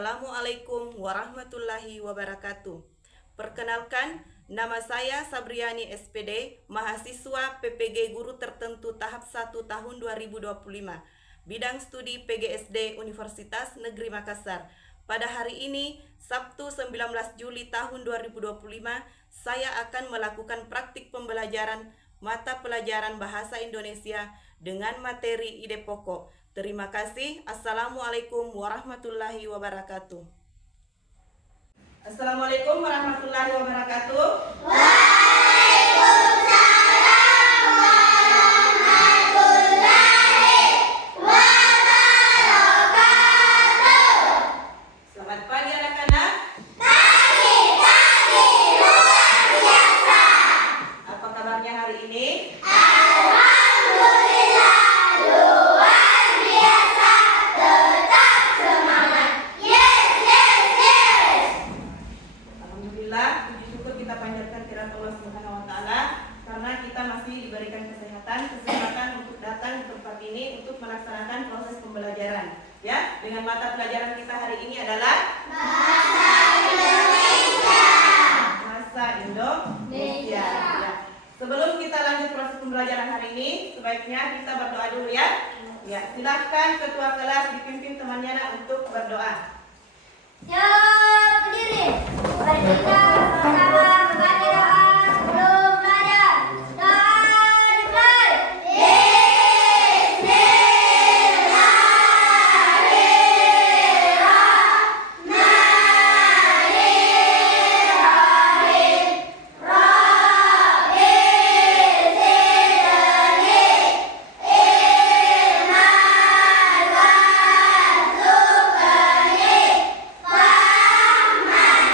Assalamualaikum warahmatullahi wabarakatuh. Perkenalkan, nama saya Sabriani SPD, mahasiswa PPG Guru Tertentu tahap 1 tahun 2025, bidang studi PGSD Universitas Negeri Makassar. Pada hari ini, Sabtu 19 Juli tahun 2025, saya akan melakukan praktik pembelajaran mata pelajaran Bahasa Indonesia dengan materi ide pokok. Terima kasih. Assalamualaikum warahmatullahi wabarakatuh. Assalamualaikum warahmatullahi wabarakatuh. Waalaikumsalam warahmatullahi wabarakatuh. Selamat pagi anak-anak. Pagi luar biasa. Apa kabarnya hari ini? Alhamdulillah luar biasa. Tetap semangat. Yes, yes, yes. Alhamdulillah, puji syukur kita panjatkan kehadirat Allah Subhanahu wa taala karena kita masih diberikan kesempatan untuk datang ke tempat ini untuk melaksanakan proses pembelajaran. Ya, dengan mata pelajaran kita hari ini adalah Bahasa Indonesia. Bahasa Indonesia. Ya. Sebelum kita lanjut proses pembelajaran hari ini, sebaiknya kita berdoa dulu ya. Ya, silahkan ketua kelas dipimpin temannya untuk berdoa. Siap berdiri. Mari kita sama-sama membaca doa sebelum belajar. Doa dimulai. Bismillahirrahmanirrahim. Rabbi zidni ilman warzuqni fahman.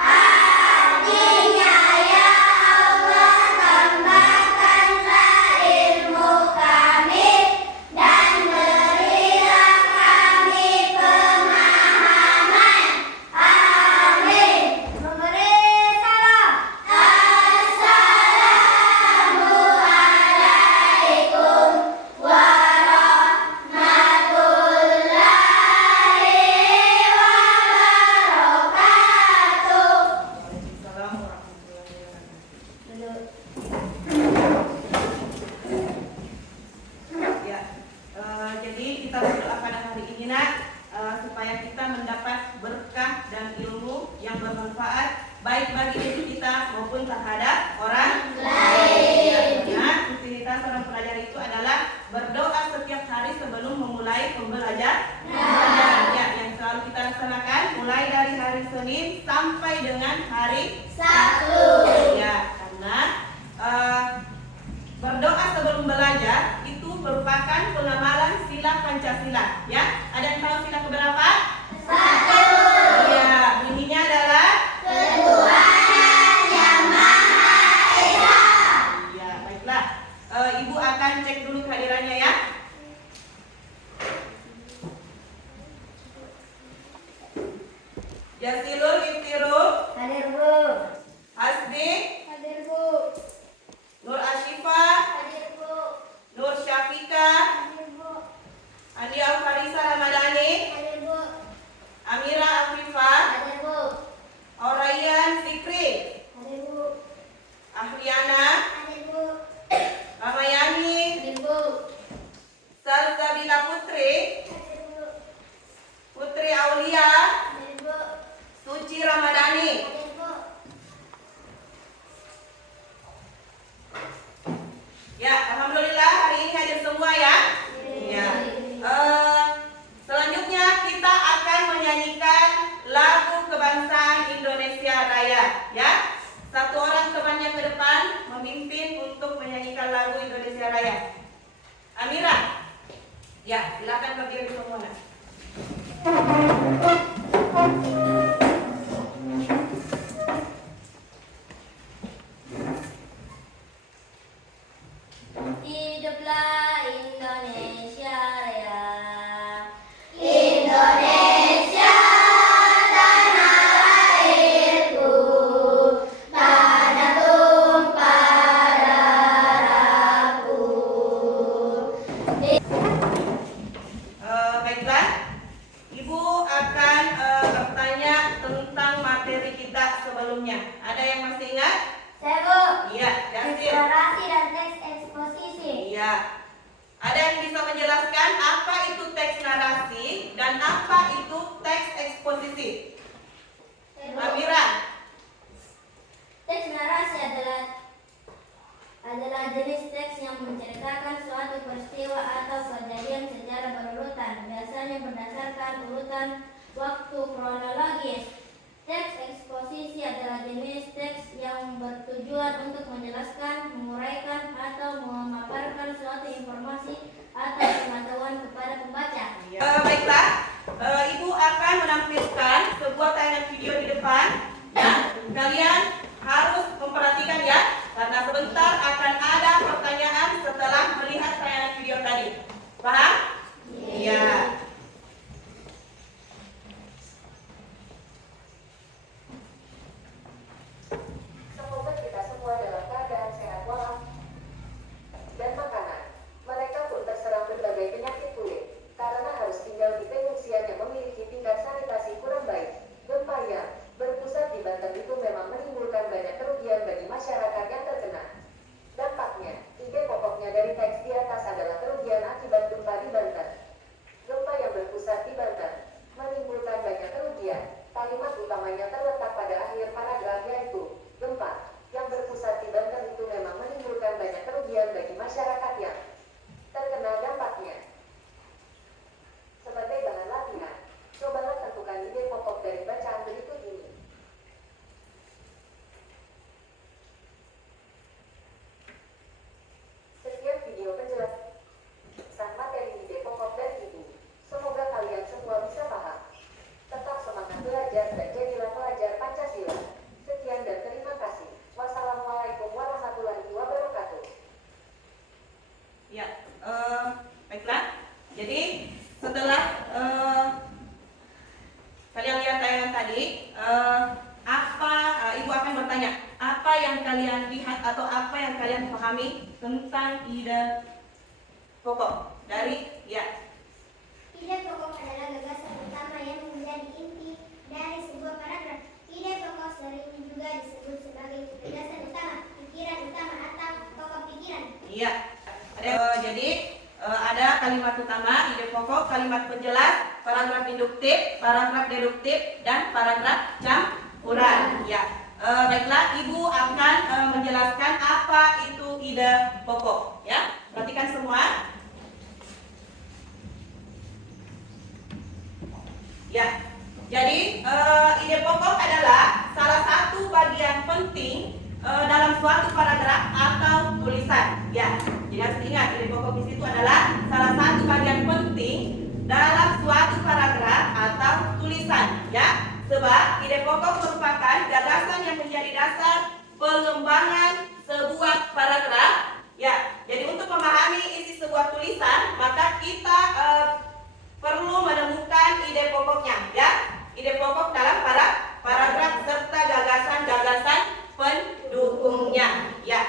Artinya ya Allah, tambahkanlah ilmu kami dan berilah kami pemahaman. Amin. Memberi salam. Assalamualaikum warahmatullahi wabarakatuh. Waalaikumsalam warahmatullahi wabarakatuh. Ya, jadi kita berdoa pada hari ini supaya kita mendapat berkah dan ilmu yang bermanfaat baik bagi diri kita maupun terhadap orang lain. Ya, rutinitas seorang pelajar itu adalah berdoa setiap hari sebelum memulai pembelajaran. Ya, yang selalu kita laksanakan mulai dari hari Senin sampai dengan hari Sabtu. Ya, karena berdoa sebelum belajar itu merupakan pengamalan sila Pancasila. Ya, ada yang tahu sila keberapa? Satu. Ya, bunyinya adalah Ketuhanan yang Maha Esa. ya, baiklah. Ibu akan cek dulu kehadirannya ya. Jasilul Iftiru, Hadir Bu. Hasbi, Hadir Bu. Nur Ashifa, Hadir Bu. Nur Syafika, Hadir Bu. Andi Alfarisa Ramadhani, Hadir Bu. Amira Afifah, Hadir Bu. Auraian Zikri, Hadir Bu. Ahliana, Hadir Bu. Ramayani, Hadir Bu. Salsabila Putri, Hadir Bu. Putri Aulia, Hadir Bu. Suci Ramadhani. Hadir Bu. Ya, alhamdulillah hari ini hadir semua ya. Ya. Selanjutnya kita akan menyanyikan lagu kebangsaan Indonesia Raya. Ya, satu orang temannya ke depan memimpin untuk menyanyikan lagu Indonesia Raya. Amira, ya silakan berdiri semua. Hiduplah Indonesia Raya. Indonesia tanah airku, tanah tumpah darahku. Baiklah, Ibu akan waktu kronologis. Teks eksposisi adalah jenis teks yang bertujuan untuk menjelaskan, menguraikan, atau memaparkan suatu informasi atau pengetahuan kepada pembaca. Baiklah, Ibu akan menampilkan sebuah tayangan video di depan. Ya, kalian harus memperhatikan ya, karena sebentar akan ada pertanyaan setelah melihat tayangan video tadi. Paham? Iya. Semoga kita semua dalam keadaan sehat walafiat dan makanan. Mereka pun terserang berbagai penyakit kulit karena harus tinggal di pengungsian yang memiliki tingkat sanitasi kurang baik. Gempa yang berpusat di Banten itu memang menimbulkan banyak kerugian bagi masyarakat yang terkena. Dampaknya, ide pokoknya dari teks di atas adalah kerugian akibat gempa di Banten. Gempa yang berpusat di Banten menimbulkan banyak kerugian. Kalimat utamanya terletak pada akhir paragraf, yaitu gempa yang berpusat di Banten itu memang menimbulkan banyak kerugian bagi masyarakat yang terkena dampaknya. Sebagai bahan latihan, cobalah tentukan ide pokok dari bacaan berikut ini. Sekian video penjelasan materi ide pokok dari Ibu. Semoga kalian semua bisa paham. Tetap semangat belajar dan jadilah pelajar Pancasila. Sekian dan terima kasih. Wassalamualaikum warahmatullahi wabarakatuh. Ya, baiklah. Jadi setelah kalian lihat tayangan tadi, Ibu akan bertanya, apa yang kalian lihat atau apa yang kalian pahami tentang ide pokok dari Ide pokok adalah gagasan utama yang menjadi inti dari sebuah paragraf. Ide pokok sering juga disebut sebagai gagasan utama, pikiran utama, atau pokok pikiran. Iya. Jadi ada kalimat utama, ide pokok, kalimat penjelas, paragraf induktif, paragraf deduktif, dan paragraf campuran. Ya. Baiklah, Ibu akan menjelaskan apa itu ide pokok. Ya, perhatikan semua. Ya, jadi ide pokok adalah salah satu bagian penting dalam suatu paragraf atau tulisan. Ya, jadi harus diingat, ide pokok di situ adalah salah satu bagian penting dalam suatu paragraf atau tulisan. Ya, sebab ide pokok merupakan gagasan yang menjadi dasar pengembangan sebuah paragraf. Ya, jadi untuk memahami isi sebuah tulisan, maka kita perlu menemukan ide pokoknya, ya. Ide pokok dalam paragraf serta gagasan-gagasan pendukungnya, ya.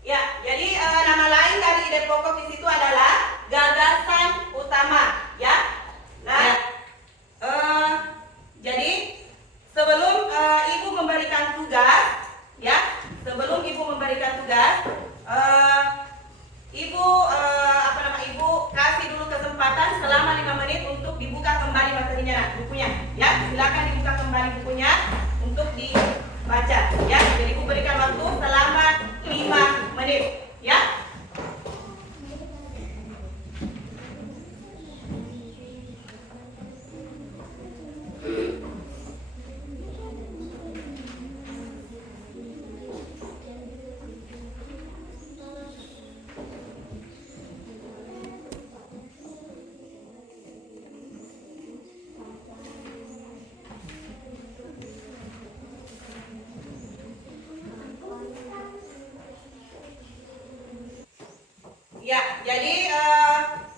Ya, jadi nama lain dari ide pokok di situ adalah gagasan utama, ya. Nah, jadi sebelum Ibu memberikan tugas, ya, Ibu Ibu kasih dulu kesempatan selama 5 menit untuk dibuka kembali materinya, bukunya, ya. Silakan dibuka kembali bukunya untuk dibaca, ya. Jadi Ibu berikan waktu selama 5 menit, ya. Ya, jadi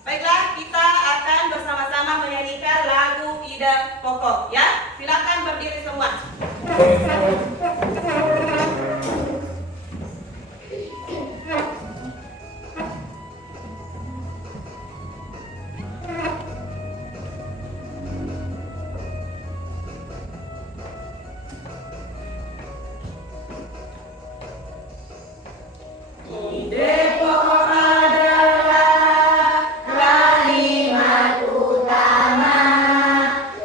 baiklah, kita akan bersama-sama menyanyikan lagu ide pokok, ya. Silakan berdiri semua. Ide pokok adalah kalimat utama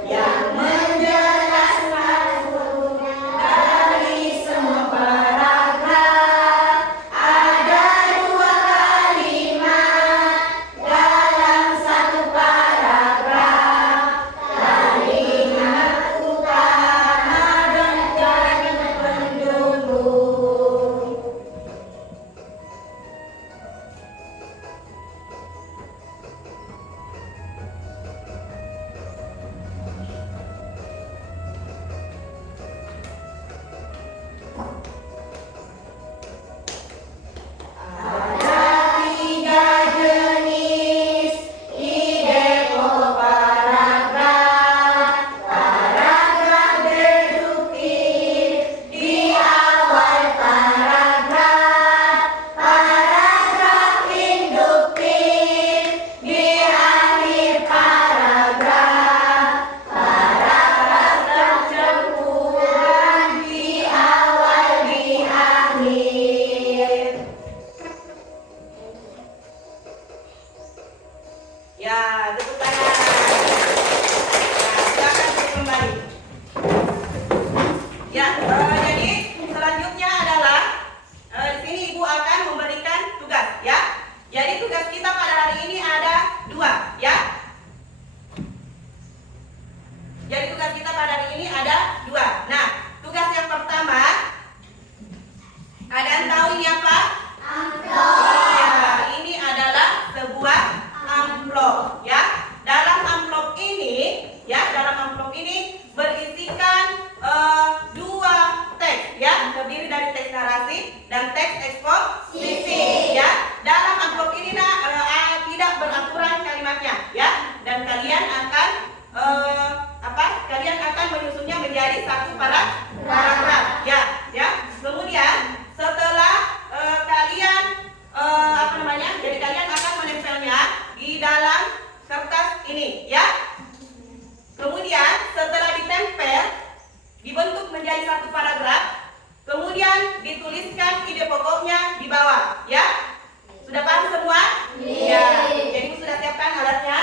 yang menjelaskan terdiri dari teks narasi dan teks eksposisi. Ya, dalam amplop ini tidak beraturan kalimatnya, ya. Dan kalian akan kalian akan menyusunnya menjadi satu paragraf, ya. Kemudian setelah kalian jadi kalian akan menempelnya di dalam kertas ini, ya. Kemudian setelah ditempel, dibentuk menjadi satu paragraf, kemudian dituliskan ide pokoknya di bawah, ya. Sudah paham semua? Ya. Jadi Ibu sudah siapkan alatnya.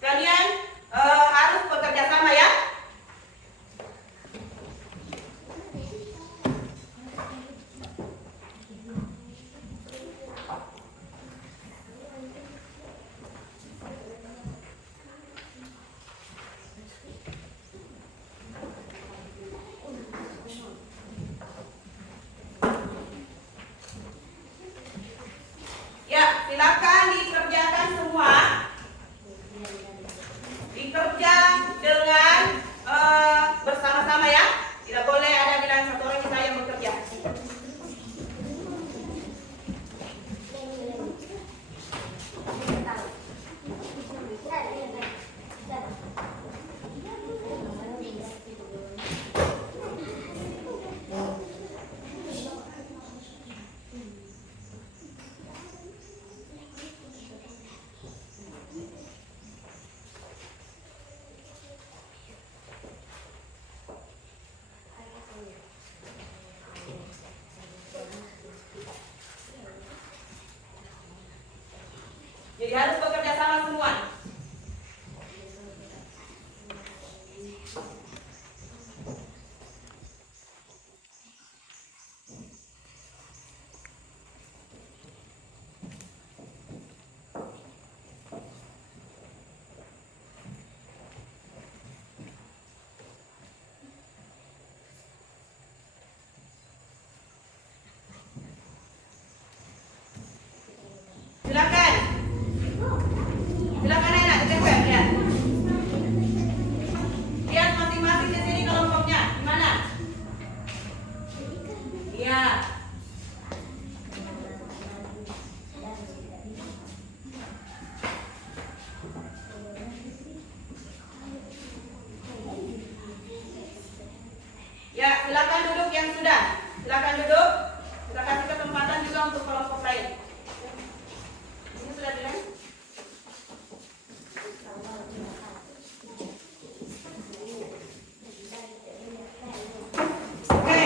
Kalian harus bekerja sama, ya. Ya, silakan dikerjakan semua. Dikerja dengan bersama-sama, ya. Tidak boleh ada bilang satu orang kita yang bekerja. Jadi harus bekerja sama semua. Silakan. Silakan anak ditempel, ya. Lihat masing-masing di sini kelompoknya gimana? Iya. Ya, silakan duduk yang sudah. Silakan duduk. Kita kasih kesempatan juga untuk kelompok lain. Ini sudah bilang? Oke.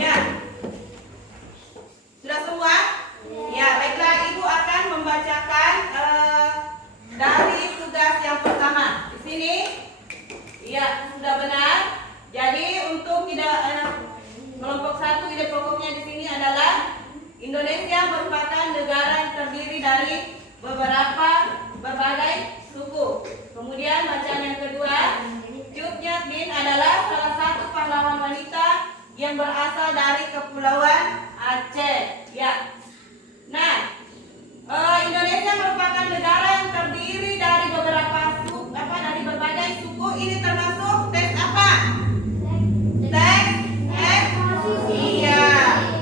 Ya. Sudah semua? Ya, baiklah, Ibu akan membacakan dari tugas yang pertama. Di sini, ya, sudah benar. Jadi untuk kelompok 1 ide pokoknya di sini adalah Indonesia merupakan negara yang terdiri dari berbagai suku. Kemudian bacaan yang kedua, Cut Nyak Dien adalah salah satu pahlawan wanita yang berasal dari Kepulauan Aceh. Ya. Nah, Indonesia merupakan negara yang terdiri dari dari berbagai suku. Ini termasuk teks apa? Teks eksposisi. Iya.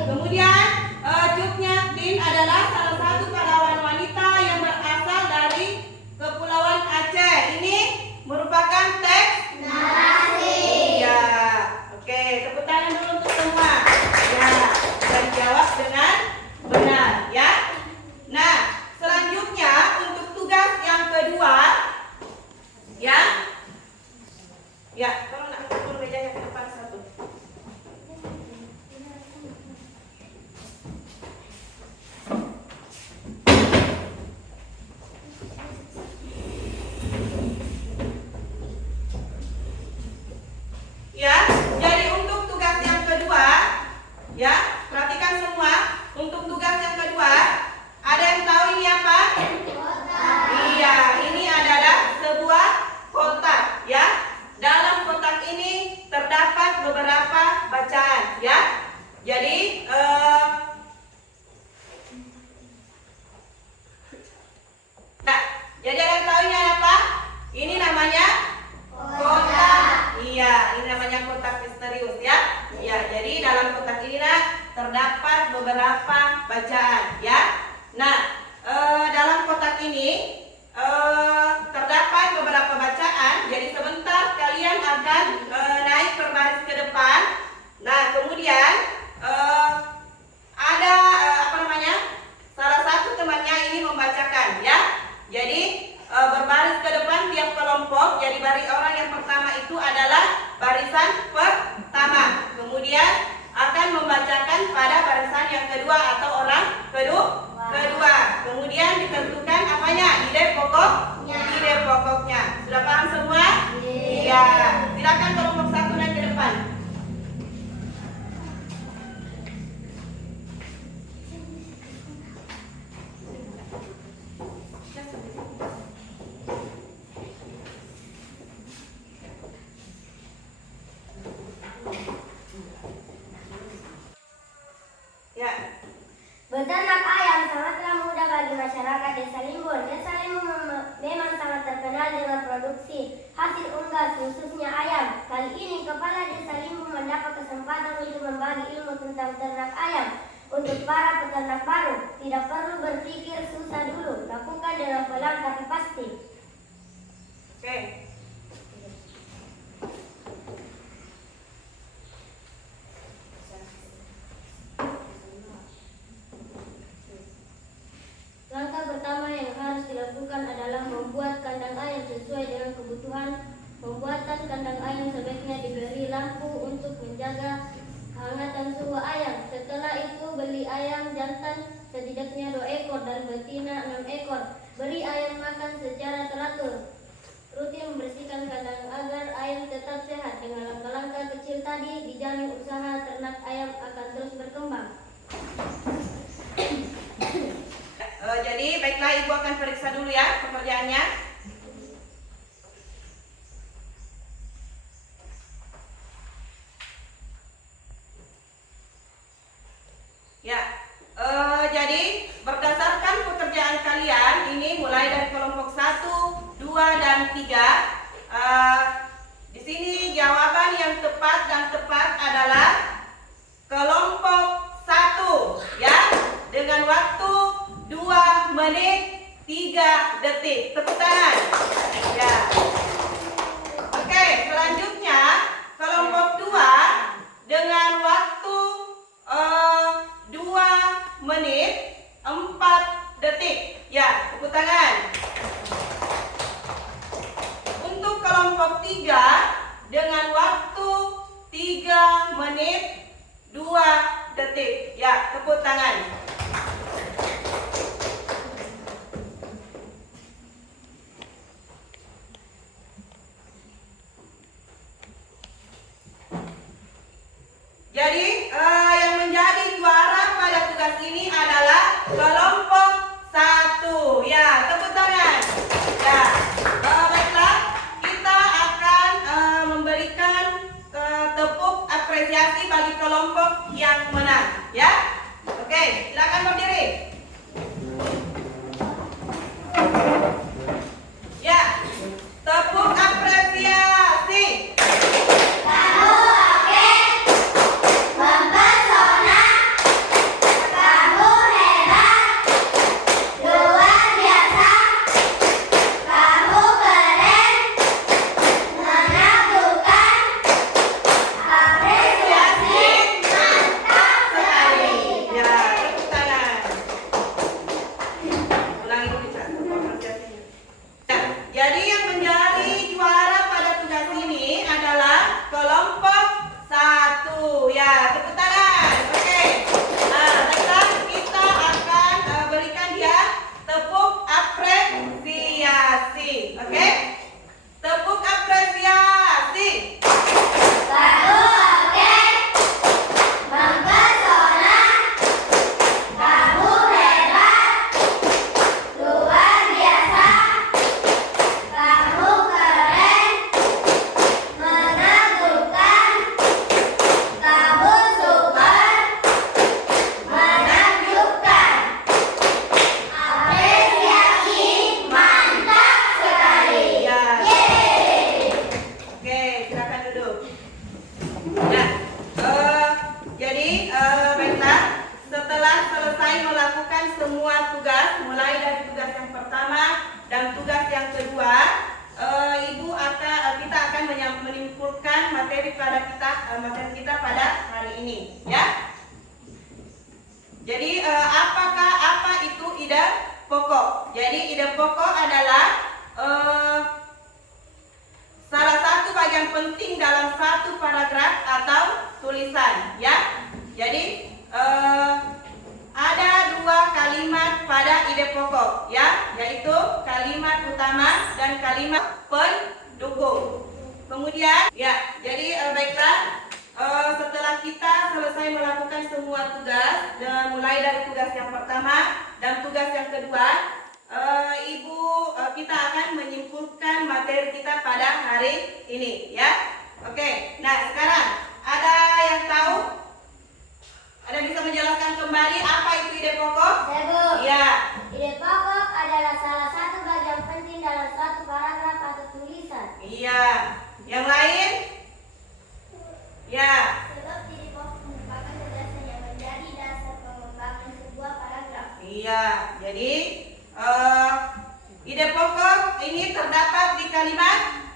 Kemudian Cut Nyak Dien adalah salah satu pahlawan wanita yang berasal dari Kepulauan Aceh. Ini merupakan teks narasi. Iya. Oke, tepuk tangan dulu untuk semua. Ya, dan jawab dengan benar, ya. Nah, selanjutnya untuk tugas yang kedua, ya. Ya, tolong nak turun mejanya ke depan satu. Ya, jadi untuk tugas yang kedua, ya, perhatikan semua. Untuk tugas yang kedua, ada yang tahu ini apa? Kota. Iya, ini adalah sebuah kotak, ya. itu adalah barisan pertama. Kemudian akan membacakan pada barisan yang kedua atau orang kedua. Kemudian ditentukan apanya? Ide pokoknya. Sudah paham semua? Iya. Silakan kelompok 1 naik ke depan. Ya. Beternak ayam sangatlah mudah bagi masyarakat Desa Limbur. Desa Limbur memang sangat terkenal dengan produksi hasil unggas, khususnya ayam. Kali ini Kepala Desa Limbur mendapat kesempatan untuk membagi ilmu tentang ternak ayam. Untuk para peternak baru, tidak perlu berpikir susah dulu. Lakukan dengan pelan tapi pasti. Oke. Langkah pertama yang harus dilakukan adalah membuat kandang ayam sesuai dengan kebutuhan. Pembuatan kandang ayam sebaiknya diberi lampu untuk menjaga kehangatan suhu ayam. Setelah itu beli ayam jantan setidaknya 2 ekor dan betina 6 ekor. Beri ayam makan secara teratur. Rutin membersihkan kandang agar ayam tetap sehat. Dengan langkah-langkah kecil tadi, dijamin usaha ternak ayam akan terus berkembang. Jadi baiklah, Ibu akan periksa dulu ya pekerjaannya. Ya, jadi berdasarkan pekerjaan kalian ini mulai dari kelompok 1, 2, dan 3. Di sini jawaban yang tepat adalah kelompok 1 ya, dengan waktu 2 menit 3 detik. Tepuk tangan. Ya. Oke, selanjutnya kelompok 2 dengan waktu 2 menit 4 detik. Ya, tepuk tangan. Untuk kelompok 3 dengan waktu 3 menit 2 detik. Ya, tepuk tangan. Jadi yang menjadi juara pada tugas ini adalah kelompok 1. Ya, tepuk tangan. Ya, baiklah, kita akan memberikan tepuk apresiasi bagi kelompok yang menang. Ya, oke, silakan berdiri. Ya, tepuk apresiasi. Jadi yang menjadi juara pada tugas ini adalah kelompok 1. Ya, tepuk tangan. Oke. Baiklah, kita akan berikan dia tepuk apresiasi. Oke? Tepuk apresiasi. Semua tugas mulai dari tugas yang pertama dan tugas yang kedua, kita akan menyimpulkan materi kita pada hari ini, ya. Jadi apa itu ide pokok? Jadi ide pokok adalah salah satu bagian penting satu paragraf atau tulisan, ya. Jadi ada dua kalimat pada ide pokok, ya, yaitu kalimat utama dan kalimat pendukung. Kemudian, ya, jadi baiklah, setelah kita selesai melakukan semua tugas, mulai dari tugas yang pertama dan tugas yang kedua, kita akan menyimpulkan materi kita pada hari ini, ya. Oke, nah sekarang ada yang tahu? Ada bisa menjelaskan kembali apa itu ide pokok? Saya, Bu. Ya. Ide pokok adalah salah satu bagian penting dalam suatu paragraf atau tulisan. Iya. Yang lain? Ya. Sebab ide pokok merupakan gagasan yang menjadi dasar pengembangan sebuah paragraf. Iya. Jadi ide pokok ini terdapat di kalimat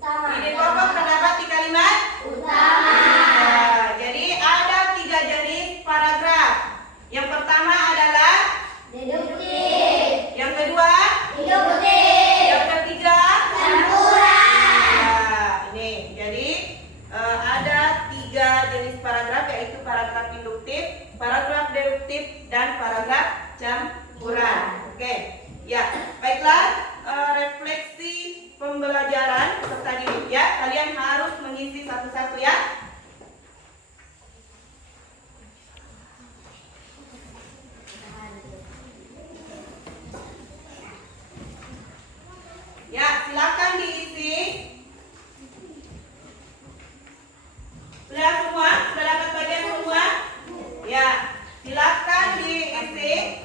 Utama. ide pokok terdapat di kalimat Utama. Ya, jadi ada 3 jenis paragraf. Yang pertama adalah Deduktif. yang kedua, Induktif. yang ketiga. Campuran. Ya, ini jadi ada 3 jenis paragraf, yaitu paragraf induktif, paragraf deduktif, dan paragraf campuran. Oke, ya, baiklah. Refleksi pembelajaran peserta didik, ya, kalian harus mengisi satu-satu, ya. Ya, silakan diisi. Sudah semua? Sudah dapat bagian semua? Ya, silakan diisi.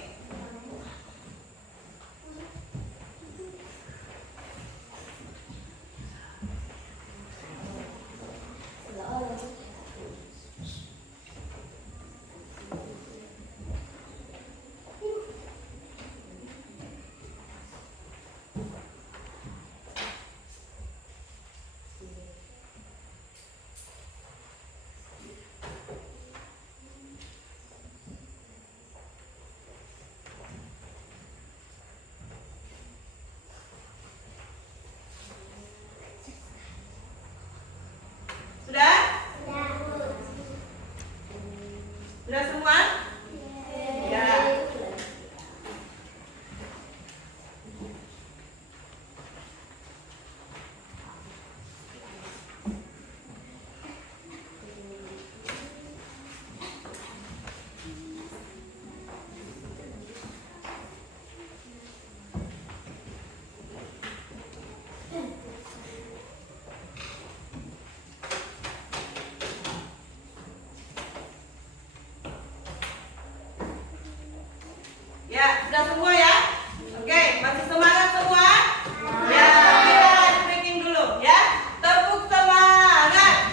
Sudah? Sudah semua? Ya. Ya, sudah semua ya? Oke, masih semangat semua? Ya, kita ice breaking dulu ya. Tepuk semangat.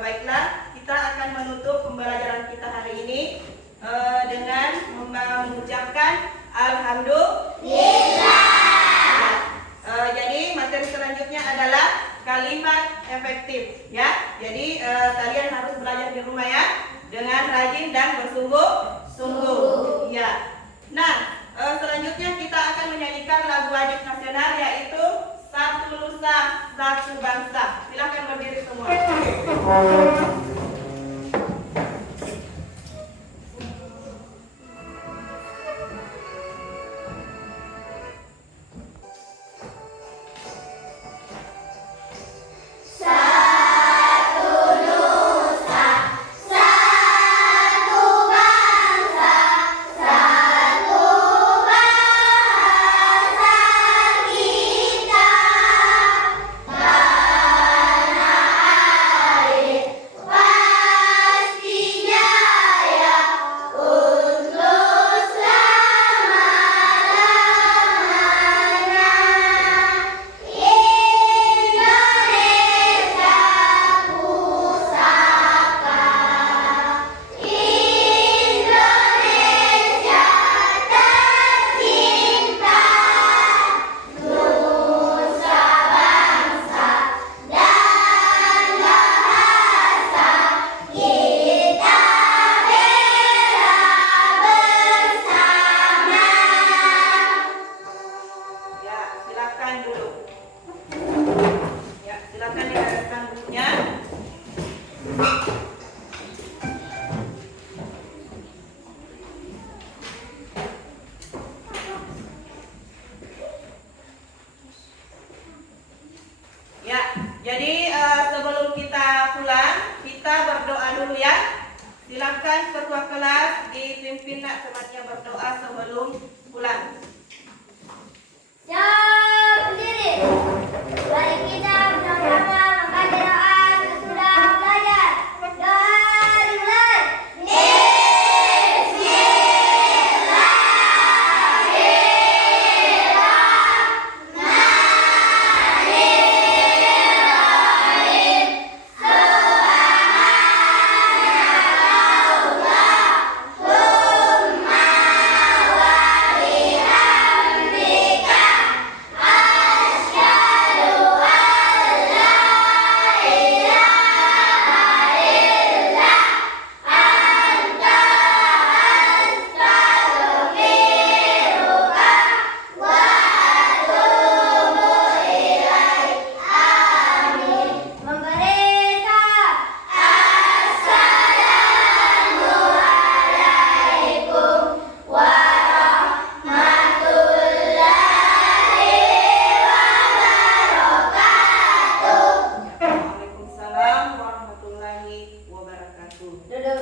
Baiklah, kita akan menutup pembelajaran kita hari ini dengan mengucapkan alhamdulillah. Jadi materi selanjutnya adalah kalimat efektif, ya. Jadi kalian harus belajar di rumah ya, dengan rajin dan bersungguh-sungguh. Ya. Nah, selanjutnya kita akan menyanyikan lagu wajib nasional, yaitu Satu Nusa, Satu Bangsa. Silakan berdiri semua. Kita Silakan ketua kelas dipimpin nak temannya berdoa sebelum pulang. Siap berdiri. Mari kita bersama-sama mengkaji doa sesudah belajar. Doa dimulai. Memberi salam. Assalamualaikum warahmatullahi wabarakatuh. Waalaikumsalam warahmatullahi wabarakatuh. Duduk